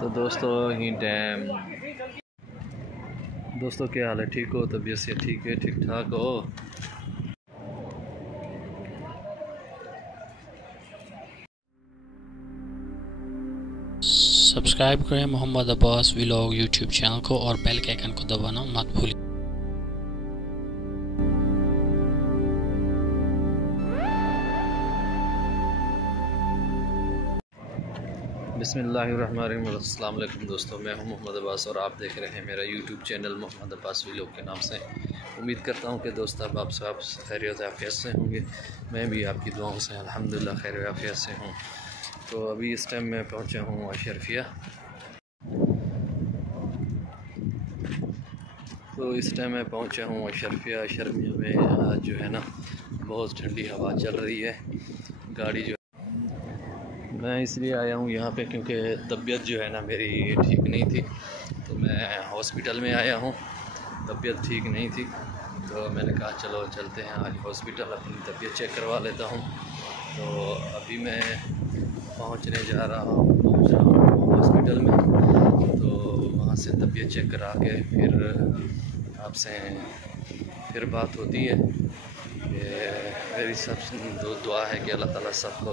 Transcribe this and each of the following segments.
तो दोस्तों ही टाइम दोस्तों क्या हाल है, ठीक हो? तबीयत से ठीक है, ठीक ठाक हो? सब्सक्राइब करें Mohammad Abbas vlog YouTube channel को और बेल के आइकन को दबाना मत भूलिए। बिस्मिल्लाहिर्रहमानिर्रहीम। अस्सलाम वालेकुम दोस्तों, मैं हूं मोहम्मद अब्बास और आप देख रहे हैं मेरा YouTube channel Mohammad Abbas vlog के नाम से। उम्मीद करता हूं कि दोस्त आप सब खैरियत आफियत से होंगे। मैं भी आपकी दुआओं से अल्हम्दुलिल्लाह खैर आफियत से हूं। तो अभी इस टाइम मैं पहुंचा हूं अशरफिया। अशरफिया में आज जो है ना बहुत ठंडी हवा चल रही है। गाड़ी जो मैं इसलिए आया हूँ यहाँ पे क्योंकि तबीयत जो है ना मेरी ठीक नहीं थी, तो मैं हॉस्पिटल में आया हूँ। तबीयत ठीक नहीं थी तो मैंने कहा चलो चलते हैं आज हॉस्पिटल, अपनी तबीयत चेक करवा लेता हूँ। तो अभी मैं पहुँच रहा हूँ हॉस्पिटल में। तो वहाँ से तबीयत चेक करा के फिर आपसे फिर बात होती है। मेरी सबसे दुआ है कि अल्लाह ताला सबको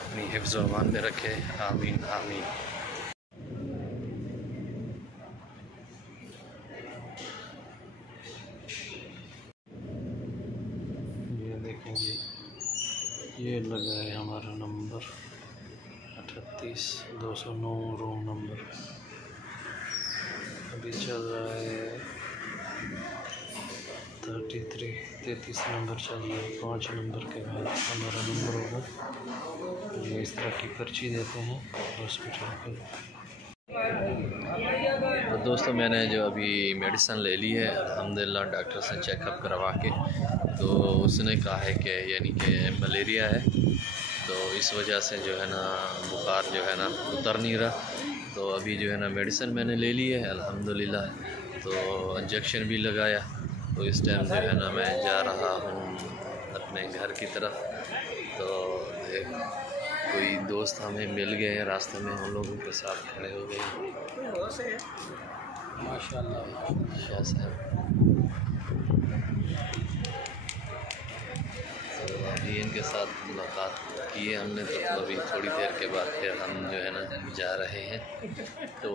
अपनी हिफ्ज़ व अमान में रखे। आमीन आमीन। ये देखेंगे, ये लगा है हमारा नंबर 38-209 रूम नंबर। अभी चल रहा है 33 नंबर चल रहा है। 5 नंबर के बाद हमारा नंबर होगा। ये इस तरह की पर्ची देते हैं हॉस्पिटल के। तो दोस्तों मैंने जो अभी मेडिसिन ले ली है अल्हम्दुलिल्लाह, डॉक्टर से चेकअप करवा के, तो उसने कहा है कि यानी कि मलेरिया है। तो इस वजह से जो है ना बुखार जो है ना उतर नहीं रहा। तो अभी जो है ना मेडिसिन मैंने ले ली है अल्हम्दुलिल्लाह। तो इंजेक्शन भी लगाया। तो इस टाइम जो है ना मैं जा रहा हूँ अपने घर की तरफ। तो कोई दोस्त हमें मिल गए हैं रास्ते में, हम लोगों के साथ खड़े हो गए। माशाल्लाह शाह साहब। तो अभी इनके साथ मुलाकात की है हमने, तो अभी थोड़ी देर के बाद फिर हम जो है ना जा रहे हैं। तो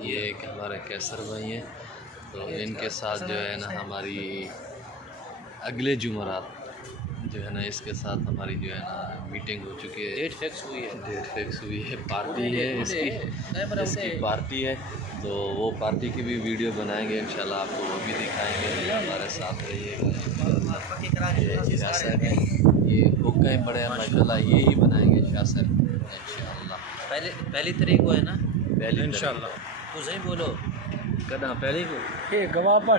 ये एक हमारे कैसर भाई हैं, तो इनके साथ जो है ना हमारी अगले जुमेरात जो है ना इसके साथ हमारी जो है ना मीटिंग हो चुकी है। डेट फिक्स हुई है। पार्टी है इसकी पार्टी है। तो वो पार्टी की भी वीडियो बनाएंगे इंशाल्लाह, आपको वो भी दिखाएंगे। हमारे साथ रहिएगा। ये हुक्के बड़े माशाल्लाह, ये ही बनाएंगे इंशाल्लाह। पहली तारीख को है ना, पहले इंशाल्लाह। तो सही बोलो कदा पहले को ये गवाह पर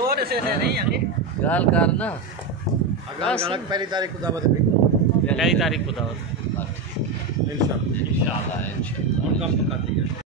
और ऐसे नहीं आगे गाल कार ना पहली तारीख को दावत है। पहली तारीख को दावत इंशाल्लाह इंशाल्लाह। उनका